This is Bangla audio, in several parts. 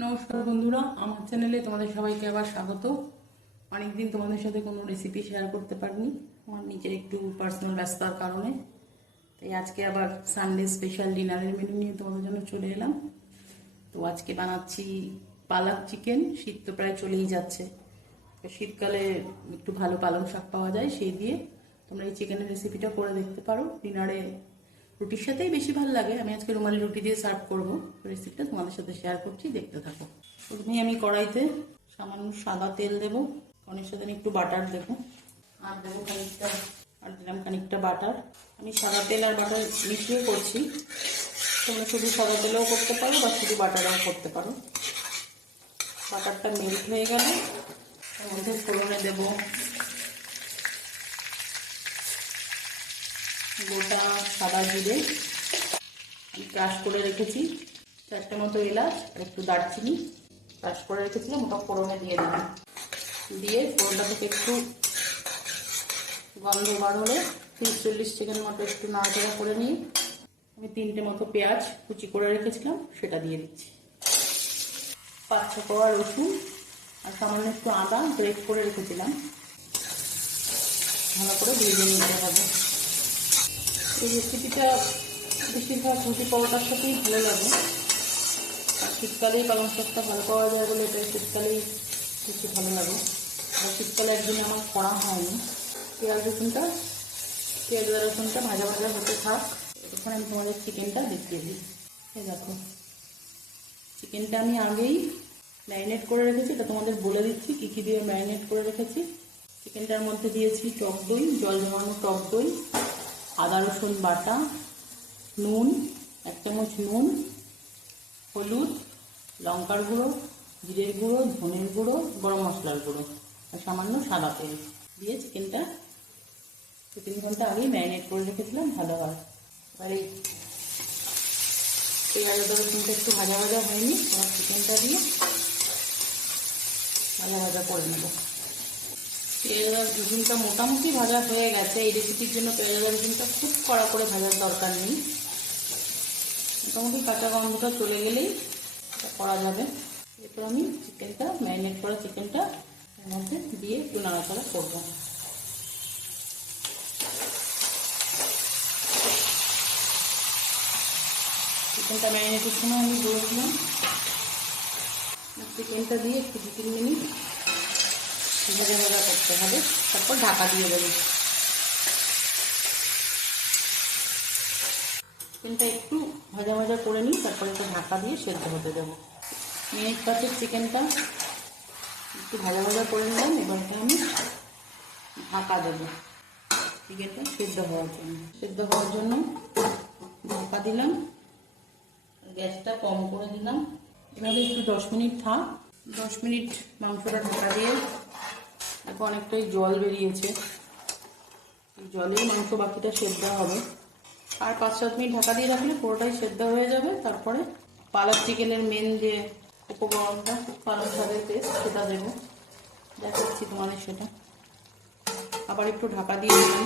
নমস্কার বন্ধুরা, আমার চ্যানেলে তোমাদের সবাইকে আবার স্বাগত। অনেকদিন তোমাদের সাথে কোনো রেসিপি শেয়ার করতে পারিনি, আমার নিজের একটু পার্সোনাল ব্যস্ততার কারণে। তাই আজকে আবার সানডে স্পেশাল ডিনারের মেনু নিয়ে তোমাদের জন্য চলে এলাম। তো আজকে বানাচ্ছি পালক চিকেন। শীত তো প্রায় চলেই যাচ্ছে, তো শীতকালে একটু ভালো পালং শাক পাওয়া যায়, সেই দিয়ে তোমরা এই চিকেনের রেসিপিটা করে দেখতে পারো। ডিনারে রুটির সাথেই বেশি ভালো লাগে। আমি আজকে রুমালি রুটি দিয়ে সার্ভ করবো। রেসিপিটা তোমাদের সাথে শেয়ার করছি, দেখতে থাকো। প্রথমেই আমি কড়াইতে সামান্য সাদা তেল দেবো, অনেক সাথে একটু বাটার দেবো, আর দেবো খানিকটা, আর দিলাম খানিকটা বাটার। আমি সাদা তেল আর বাটার মিশিয়ে করছি, তোমরা শুধু সাদা তেলেও করতে পারো বা শুধু বাটারও করতে পারো। বাটারটা মেল্ট হয়ে গেলে এর মধ্যে ফোড়নে দেবো গোটা সাদা জিরে, আমি ক্রাশ করে রেখেছি, 4টে মতো এলাচ আর একটু দারচিনি ক্রাশ করে রেখেছিলাম, ওটা ফোড়নে দিয়ে দিলাম। দিয়ে ফোড়নটা থেকে একটু গন্ধ বার হলে 30-40 সেকেন্ড মতো একটু নাড়াচাড়া করে নিয়ে আমি 3টে মতো পেঁয়াজ কুচি করে রেখেছিলাম সেটা দিয়ে দিচ্ছি। 5-6 কোয়া রসুন আর সামান্য একটু আদা গ্রেট করে রেখেছিলাম, ভালো করে ভেজে নিতে হবে। এই রেসিপিটা বেশিরভাগ রুটি পরোটার সাথেই ভালো লাগে, আর শীতকালেই পালং শাকটা ভালো পাওয়া যায় বলে এটা শীতকালেই বেশি ভালো লাগে। আর শীতকালে একদিনে আমার করা হয়নি। পেঁয়াজ রসুনটা ভাজা ভাজা হতে থাক, তখন আমি তোমাদের চিকেনটা দেখিয়ে দিই। এই দেখো, চিকেনটা আমি আগেই ম্যারিনেট করে রেখেছি, এটা তোমাদের বলে দিচ্ছি কী কী দিয়ে ম্যারিনেট করে রেখেছি। চিকেনটার মধ্যে দিয়েছি টক দই, জল জমানো টক দই, আদা রসুন বাটা, নুন 1 চামচ নুন, হলুদ, লঙ্কার গুঁড়ো, জিরের গুঁড়ো, ধনের গুঁড়ো, গরম মশলার গুঁড়ো আর সামান্য সাদা তেল দিয়ে চিকেনটা 2-3 ঘন্টা আগেই ম্যারিনেট করে রেখেছিলাম ভালো হয়। এবার এই পেঁয়াজ আদা রসুনটা একটু ভাজা ভাজা হয়নি, এবার চিকেনটা দিয়ে ভাজা ভাজা করে নেব। পেঁয়াজ আদা রসুনটা মোটামুটি ভাজা হয়ে গেছে। এই রেসিপির জন্য পেঁয়াজ আদা রসুনটা খুব কড়া করে ভাজার দরকার নেই, মোটামুটি কাঁচা গন্ধটা চলে গেলেই এটা করা যাবে। এরপর আমি চিকেনটা, ম্যারিনেট করা চিকেনটা এর মধ্যে দিয়ে একটু নাড়াচাড়া করবো। চিকেনটা ম্যারিনেটের সময় আমি বলেছিলাম চিকেনটা দিয়ে একটু 2-3 মিনিট ভাজা ভাজা করতে হবে, তারপর ঢাকা দিয়ে দেবো। চিকেনটা একটু ভাজা ভাজা করে নিই, তারপরে একটা ঢাকা দিয়ে সেদ্ধ হতে দেবো। মিনিট 5 চিকেনটা একটু ভাজা ভাজা করে নিলাম, এবারটা আমি ঢাকা দেবো চিকেনটা সেদ্ধ হওয়ার জন্য ঢাকা দিলাম, গ্যাসটা কম করে দিলাম। এভাবে একটু 10 মিনিট থাক। 10 মিনিট মাংসটা ঢাকা দিয়ে এখন অনেকটাই জল বেরিয়েছে, জলেই মাংস বাকিটা সেদ্ধ হবে। আর 5-7 মিনিট ঢাকা দিয়ে রাখলে পুরোটাই সেদ্ধ হয়ে যাবে। তারপরে পালক চিকেনের মেন যে উপকরণটা, পালং শাকের পেস্ট, সেটা দেবো, দেখাচ্ছি তোমাদের সেটা। আবার একটু ঢাকা দিয়ে দিলাম।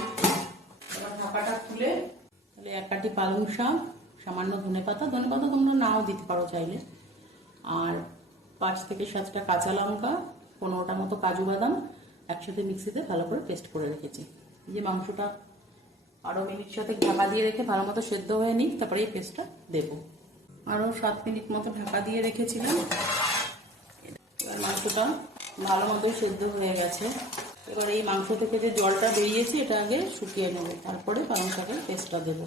এবার ঢাকাটা খুলে তাহলে 1 কাঠি পালং শাক, সামান্য ধনেপাতা তোমরা নাও দিতে পারো চাইলে, আর 5-7টা কাঁচা লঙ্কা, 15টা মতো কাজু বাদাম একসাথে মিক্সিতে ভালো করে পেস্ট করে রেখেছি। যে মাংসটা আরও মিনিট সাথে ঢাকা দিয়ে রেখে ভালো মতো সেদ্ধ হয়ে নিই, তারপরে এই পেস্টটা দেবো। আরও 7 মিনিট মতো ঢাকা দিয়ে রেখেছিলাম। এবার মাংসটা ভালো মতো সেদ্ধ হয়ে গেছে। এবার এই মাংস থেকে যে জলটা বেরিয়েছে এটা আগে শুকিয়ে নেব, তারপরে পালং শাকের পেস্টটা দেবো।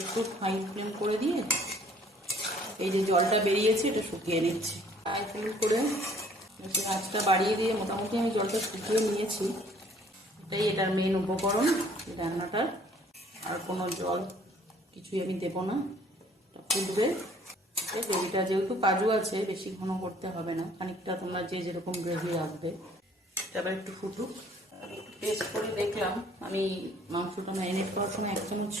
একটু হাই ফ্লেম করে দিয়ে এই যে জলটা বেরিয়েছে এটা শুকিয়ে নিচ্ছি। হাই ফ্লেম করে আঁচটা বাড়িয়ে দিয়ে মোটামুটি আমি জলটা শুকিয়ে নিয়েছি। এটাই এটার মেন উপকরণ রান্নাটার, আর কোনো জল কিছুই আমি দেবো না। এটা ফুটবে, গ্রেভিটা যেহেতু কাজু আছে বেশি ঘন করতে হবে না, খানিকটা তোমরা যে যেরকম গ্রেভি রাখবে। তারপর একটু ফুটুক। একটু টেস্ট করে দেখলাম, আমি মাংসটা ম্যারিনেট করার সময় 1 চামচ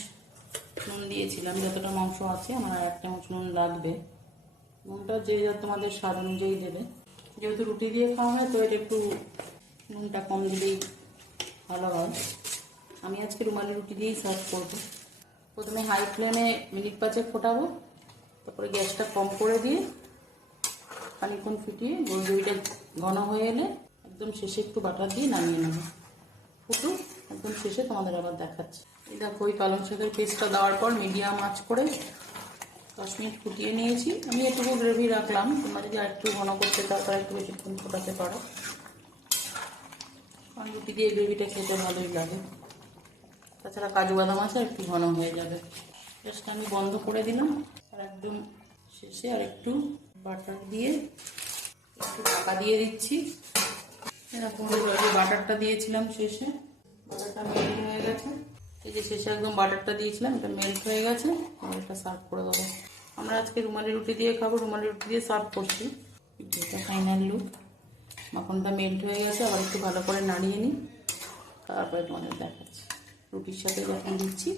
নুন দিয়েছিলাম, যতটা মাংস আছে আমার 1 চামচ নুন লাগবে। নুনটা যে তোমাদের স্বাদ অনুযায়ী দেবে, যেহেতু রুটি দিয়ে খাওয়া হয় তো এটা একটু নুনটা কম দিলেই ভালো হয়। আমি আজকে রুমালি রুটি দিয়েই সার্ভ করবো। প্রথমে হাই ফ্লেমে মিনিট 5 ফোটাবো, তারপরে গ্যাসটা কম করে দিয়ে খানিক্ষণ ফুটিয়ে গ্রেভিটা ঘন হয়ে এলে একদম শেষে একটু বাটার দিয়ে নামিয়ে নেবো। ফুটুক, একদম শেষে তোমাদের আবার দেখাচ্ছি। এই দেখো ওই পালং শাকের পেস্টটা দেওয়ার পর মিডিয়াম আঁচ করে 10 মিনিট ফুটিয়ে নিয়েছি। আমি এটুকু গ্রেভি রাখলাম, তোমরা যদি আরেকটু ঘন করতে চাও তারা একটু বেশিক্ষণ ফোটাতে পারো, কারণ রুটি দিয়ে গ্রেভিটা খেতে ভালোই লাগে। তাছাড়া কাজু বাদাম আছে, একটু ঘন হয়ে যাবে। গ্যাসটা আমি বন্ধ করে দিলাম, আর একদম শেষে আর একটু বাটার দিয়ে একটু ঢাকা দিয়ে দিচ্ছি। এরকম যে বাটারটা দিয়েছিলাম শেষে, বাটারটা মেল্ট হয়ে গেছে। এই যে শেষে একদম বাটারটা দিয়েছিলাম, এটা মেল্ট হয়ে গেছে। আর এটা সার্ভ করে দেবো। আমরা আজকে রুমালি রুটি দিয়ে খাবো, রুমালি রুটি দিয়ে সার্ভ করছি। এটা ফাইনাল লুক। মাখনটা মেল্ট হয়ে গেছে, আবার একটু ভালো করে নাড়িয়ে নিই, তারপরে তোমাদের দেখাচ্ছি। রুটির সাথে যখন দিচ্ছি